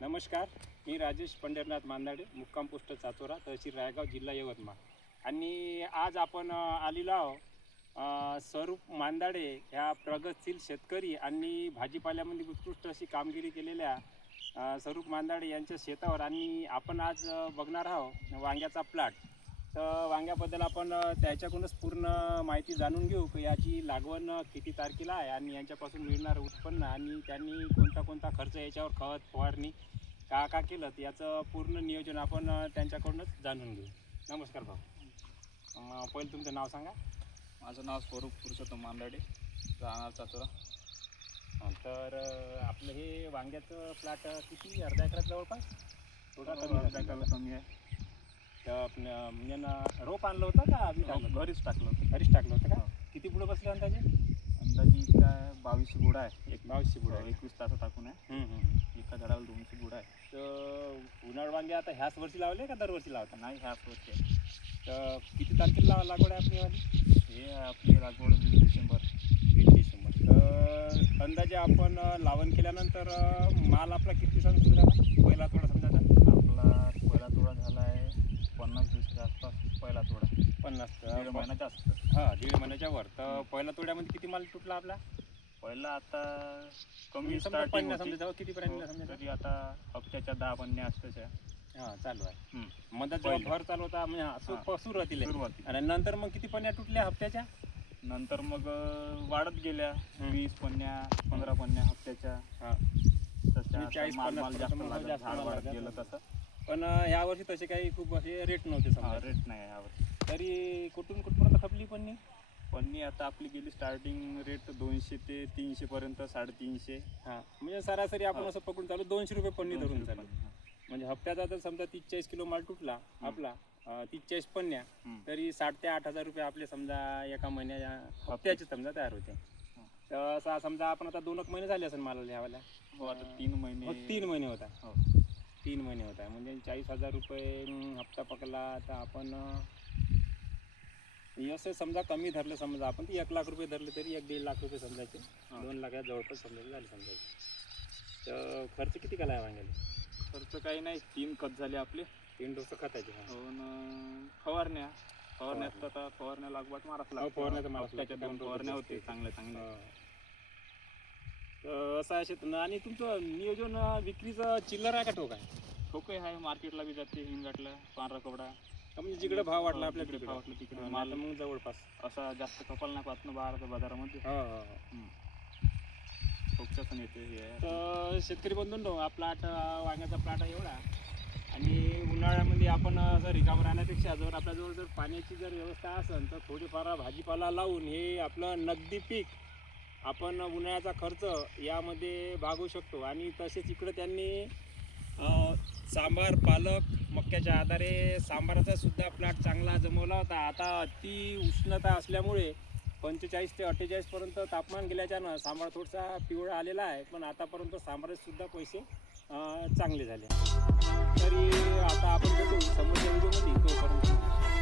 नमस्कार, मी राजेश पंढरनाथ मांदाडे, मुक्काम पोस्ट चाचोरा, तहसील रायगाव, जिल्हा यवतमाळ. आणि आज आपण आलेलो आहोत स्वरूप मांदाडे ह्या प्रगतशील शेतकरी आणि भाजीपाल्यामध्ये उत्कृष्ट अशी कामगिरी केलेल्या स्वरूप मांदाडे यांच्या शेतावर. आणि आपण आज बघणार आहोत वांग्याचा प्लॉट. तर वांग्याबद्दल आपण त्याच्याकडूनच पूर्ण माहिती जाणून घेऊ की याची लागवड किती तारखेला आहे आणि यांच्यापासून मिळणारं उत्पन्न आणि त्यांनी कोणता कोणता खर्च याच्यावर, खत फवारणी का केलं याचं पूर्ण नियोजन आपण त्यांच्याकडूनच जाणून घेऊ. नमस्कार भाऊ. पहिले तुमचं नाव सांगा. माझं नाव स्वरूप पुरुषोत्तम मांदाडे, राहणार चाचोरा. तर आपलं हे वांग्याचं प्लॉट किती, अर्धा एकरात जवळपास? थोडा अर्धा एकर कमी आहे. तर म्हणजे रोप आणलं होतं का आम्ही घरीच टाकलं होतं. घरीच टाकलं होतं का? किती पुढं बसले अंदाजे? अंदाजी काय 2200 बुड आहे. 2200 बुड आहे. 21 तास टाकून आहे. एका झाडाला 200 बुड आहे. तर उन्हाळ वांगे आता ह्याच वर्षी लावले का दरवर्षी लावता? नाही, ह्याच वर्षी आहे. तर किती तारखेला लागवड आहे आपली वाली? हे आपली लागवड 20 डिसेंबर. 20 डिसेंबर. तर अंदाजे आपण लावण केल्यानंतर माल आपला किती दिवसांनी सुरू झाला? पहिला थोडा समजा आपला पहिला तोडा झाला आहे 50 दिवसाच्या आसपास. पहिला तोडा 50 दीड महिना जास्त. हां, दीड महिन्याच्या वर. तर पहिल्या तोड्यामध्ये किती माल तुटला आपला? पहिला आता कमी समजा स्टार्टिंग समजा कितीपर्यंत समजा? तरी आता हप्त्याच्या 10 पन्ने असतेच आहे. हां, चालू आहे. मधात जेव्हा भर चालू होता म्हणजे सुरुवातीला, आणि नंतर मग किती पन्या तुटल्या हप्त्याच्या? नंतर मग वाढत गेल्या 20 पन्न्या, 15 पन्न्या हप्त्याच्या. हां, तशा 40 माल 50 जास्त पर्यंत लागत, जास्त झाड माल वाढत लागत. गेलं तसं. पण ह्या वर्षी तसे काही खूप असे रेट नव्हते समजा. रेट नाही यावर. तरी कुठपर्यंत खपली पन्नी? पन्नी आता आपली गेली स्टार्टिंग रेट 200 ते 300 पर्यंत, 350. हां, म्हणजे सरासरी आपण असं पकडून चालू 200 रुपये पन्नी धरून चालू. म्हणजे हप्त्याचा जर समजा 30-40 किलो माल तुटला आपला, 30-40 पन्न्या, तरी 7,000 ते 8,000 रुपये आपले समजा एका महिन्याच्या हप्त्याचे समजा तयार होते. तर असा समजा आपण आता 2 महिने झाले असेल मला लिहावायला. हो, आता 3 महिने. 3 महिने होता. हो, 3 महिने होता. म्हणजे 40,000 रुपये हप्ता पकडला तर आपण असं समजा कमी धरलं, समजा आपण 1 लाख रुपये धरले तरी 1-1.5 लाख रुपये समजायचे. 2 लाखाच्या जवळपास समजायचे झाले समजायचे. तर खर्च किती केला आहे वांग्याला? खर्च काही नाही. 3 खत झाले आपले. 3 डोस खताचे. फवारण्या तर आता फवारण्या लागवड माराच लागतो. फवारण्या तर मारावंच त्याच्या लागतं. 2 फवारण्या होते चांगल्या. तर असं आहे. आणि तुमचं नियोजन विक्रीचं चिल्लर आहे का ठोक आहे? ठोकही आहे, मार्केटला बी जाते. हिंगाटला पांढरा कपडा. म्हणजे जिकडे भाव वाटला आपल्याकडे भाव वाटला तिकडे माल मग जवळपास असा जास्त कपाल नाही पाहत ना बाजारामध्ये. ठोकचा पण येते हे. तर शेतकरी बंधूंनो, हा प्लॉट, वांग्याचा प्लॉट आहे एवढा. आणि उन्हाळ्यामध्ये आपण असं रिकाम राहण्यापेक्षा जर आपल्याजवळ जर पाण्याची जर व्यवस्था असेल तर थोडीफार भाजीपाला लावून हे आपलं नगदी पीक आपण उन्हाळ्याचा खर्च यामध्ये भागवू शकतो. आणि तसेच इकडं त्यांनी सांबार, पालक, मक्याच्या आधारे सांबाराचा सुद्धा प्लॉट चांगला जमवला होता. आता अति उष्णता असल्यामुळे 45 ते 48 पर्यंत तापमान गेल्याच्यानं सांबार थोडासा पिवळा आलेला आहे. पण आतापर्यंत सांबाराचे सुद्धा पैसे चांगले झाले. तरी आता आपण भेटू समोरच्या व्हिडिओमध्ये. तोपर्यंत